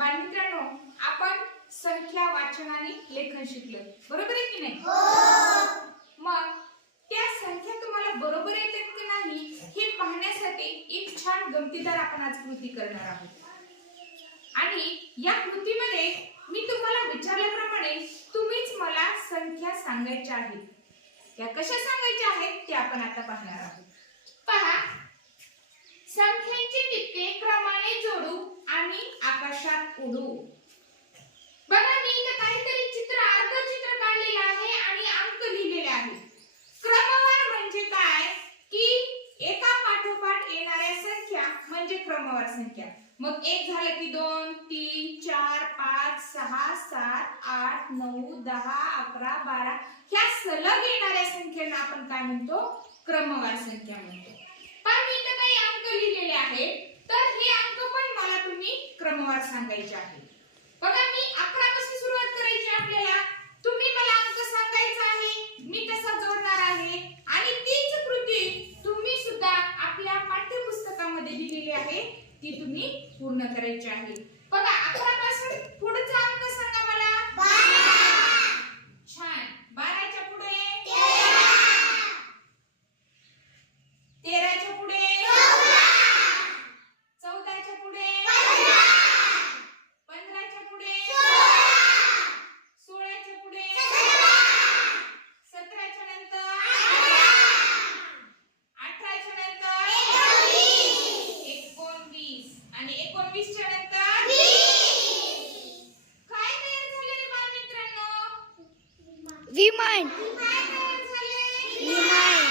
बालमित्रांनो आपण संख्या वाचन आणि लेखन शिकलो. बरोबर आहे की नाही? मग त्या संख्या तुम्हाला बरोबर येतात की नाही हे पाहण्यासाठी एक छान गमतीदार आपण आज कृती करणार आहोत. आणि या कृतीमध्ये मी तुम्हाला विचारल्याप्रमाणे तुम्हीच मला संख्या सांगायच्या आहेत. त्या कशा सांगायच्या आहेत ते आपण आता पाहणार आहोत. पहा. संख्यांची टिपके क्रमाने जोडू उडू बघा मी इथे काहीतरी चित्र अर्ध चित्र काढलेलं आहे आणि अंक लिहिलेले आहे. क्रमवार म्हणजे काय? की एका पाठोपाठ येणाऱ्या संख्या म्हणजे क्रमवार संख्या. मग एक झालं की दोन तीन चार पाच सहा सात आठ नऊ दहा अकरा बारा. ह्या सलग येणाऱ्या संख्यांना आपण काय म्हणतो? क्रमवार संख्या म्हणतो. पण मी इथं काही अंक लिहिलेले आहेत. तर हे अंक पण मला तुम्ही क्रमवार सांगायचे आहे. बघा मी अकरा पासून सुरुवात करायची आहे आपल्याला. तुम्ही मला अंक सांगायचा आहे मी तसा जोडणार आहे. आणि तीच कृती तुम्ही सुद्धा आपल्या पाठ्यपुस्तकामध्ये दिलेली आहे ती तुम्ही पूर्ण करायची आहे. विमान विमान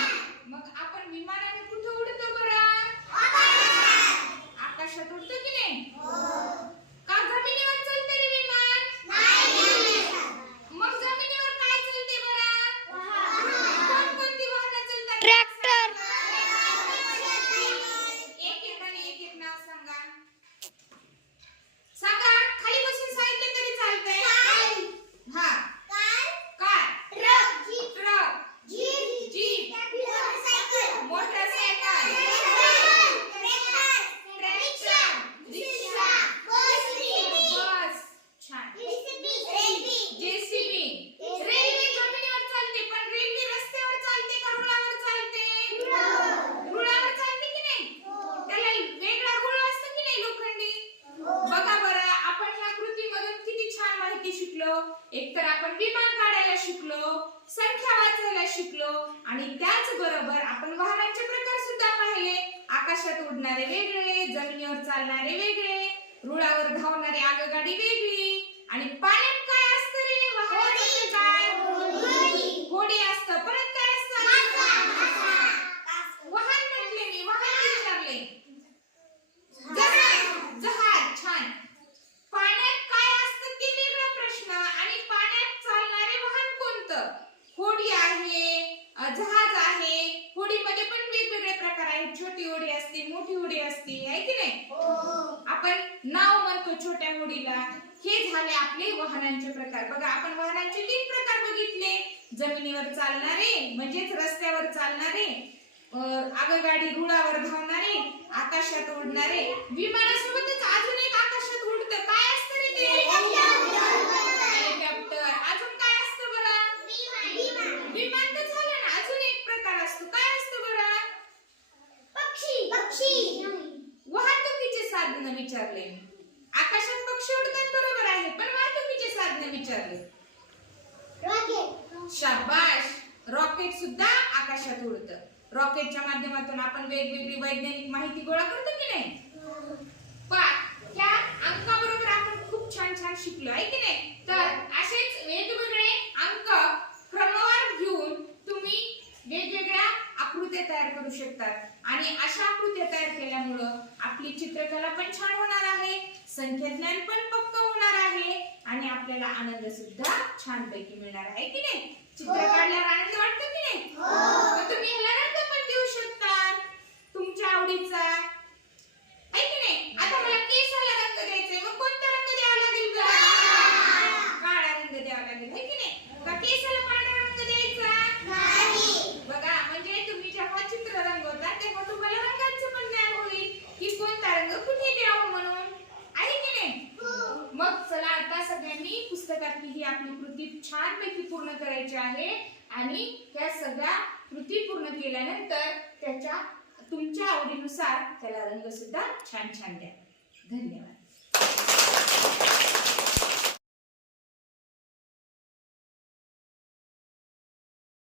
मग आपण विमानाने कुठे उडतो बरं? आकाशात. उडतो की नाही का जमिनीवर चालते रे विमान मग जमिनीवर काय चालते बरं कोणकोणती वाहनं चालतात ट्रॅक्टर एक एकाने एक एक नाव सांगा सांगा खाली बसून सांगितलं तरी चालतंय हा car truck jeep motorcycle tractor रिक्षा बस छान जेसीबी रेल्वे जमिनीवर चालते पण रेल्वे रस्त्यावर चालते का रुळावर चालते रुळावर चालते की नाही त्याला वेगळा रुळ असतो की नाही लोखंडी बघा बरं आपण ह्या कृतीमधून किती छान माहिती शिकलो एकतर आपण विमान काढायला शिकलो संख्या वाचायला शिकलो आणि त्याच बरोबर आपण वाहनांचे प्रकार सुद्धा पाहिले. आकाशात उडणारे वेगळे जमिनीवर चालणारे वेगळे रुळावर धावणारे आग वेगळी आणि पाण्यात काय असतं रे वाहनामध्ये काय होडी असतं परत काय असतं वाहन म्हटले मी वाहन विचारले जहाज जहाज छान पाण्यात काय असतं ते वेगळा प्रश्न आणि पाण्यात चालणारे वाहन कोणतं होडी आहे जहाज आहे. होडीमध्ये पण वेगवेगळे प्रकार आहेत. छोटी होडी असते मोठी होडी असते आहे की नाही? आपण नाव म्हणतो छोट्या होडीला. हे झाले आपले वाहनांचे प्रकार. बघा आपण वाहनांचे तीन प्रकार बघितले. जमिनीवर चालणारे म्हणजेच रस्त्यावर चालणारे आगगाडी रुळावर धावणारे आकाशात उडणारे विमानासोबतच अजून एक आकाशात उडतं काय असतं रे ते हेलिकॉप्टर अजून काय असतं बरं विमान तर झालं ना अजून एक प्रकार असतो. काय असतं बरं? वाहतुकीचे साधन विचारले. आकाशात पक्षी उडतात बरोबर आहे पण वाहतुकीचे साधन विचारले. शाबाश. रॉकेट सुद्धा आकाशात उडतं. रॉकेटच्या माध्यमातून आपण वेगवेगळी वैज्ञानिक माहिती गोळा करतो की नाही? त्या अंकाबरोबर आपण खूप छान छान शिकलो आहे की नाही? तर असेच वेगवेगळे अंक क्रमवार घेऊन तुम्ही वेगवेगळ्या आकृत्या तयार करू शकतात. आणि अशा आकृत्या तयार केल्यामुळं आपली चित्रकला पण छान होणार आहे संख्याज्ञान पण पक्क होणार आहे आणि आपल्याला आनंद सुद्धा छानपैकी मिळणार आहे की नाही? चित्र काढल्यावर आनंद वाटतो की नाही? मग तुम्ही ह्याला रंग पण देऊ शकता तुमच्या आवडीचा आहे की नाही आता मला केसाला रंग द्यायचाय मग कोणता रंग द्यावा लागेल बरं? काळा रंग द्यावा लागेल है की नाही का केसाला पांढरा रंग द्यायचा बघा म्हणजे तुम्ही जेव्हा चित्र रंगवता तेव्हा तुम्हाला रंगांचं पण ज्ञान होईल की कोणता रंग कुठे द्यावं म्हणून आहे की नाही पुस्तकातली ही आपली कृती छानपैकी पूर्ण करायची आहे. आणि ह्या सगळ्या कृती पूर्ण केल्यानंतर त्याच्या तुमच्या आवडीनुसार त्याला रंग सुद्धा छान छान द्या. धन्यवाद.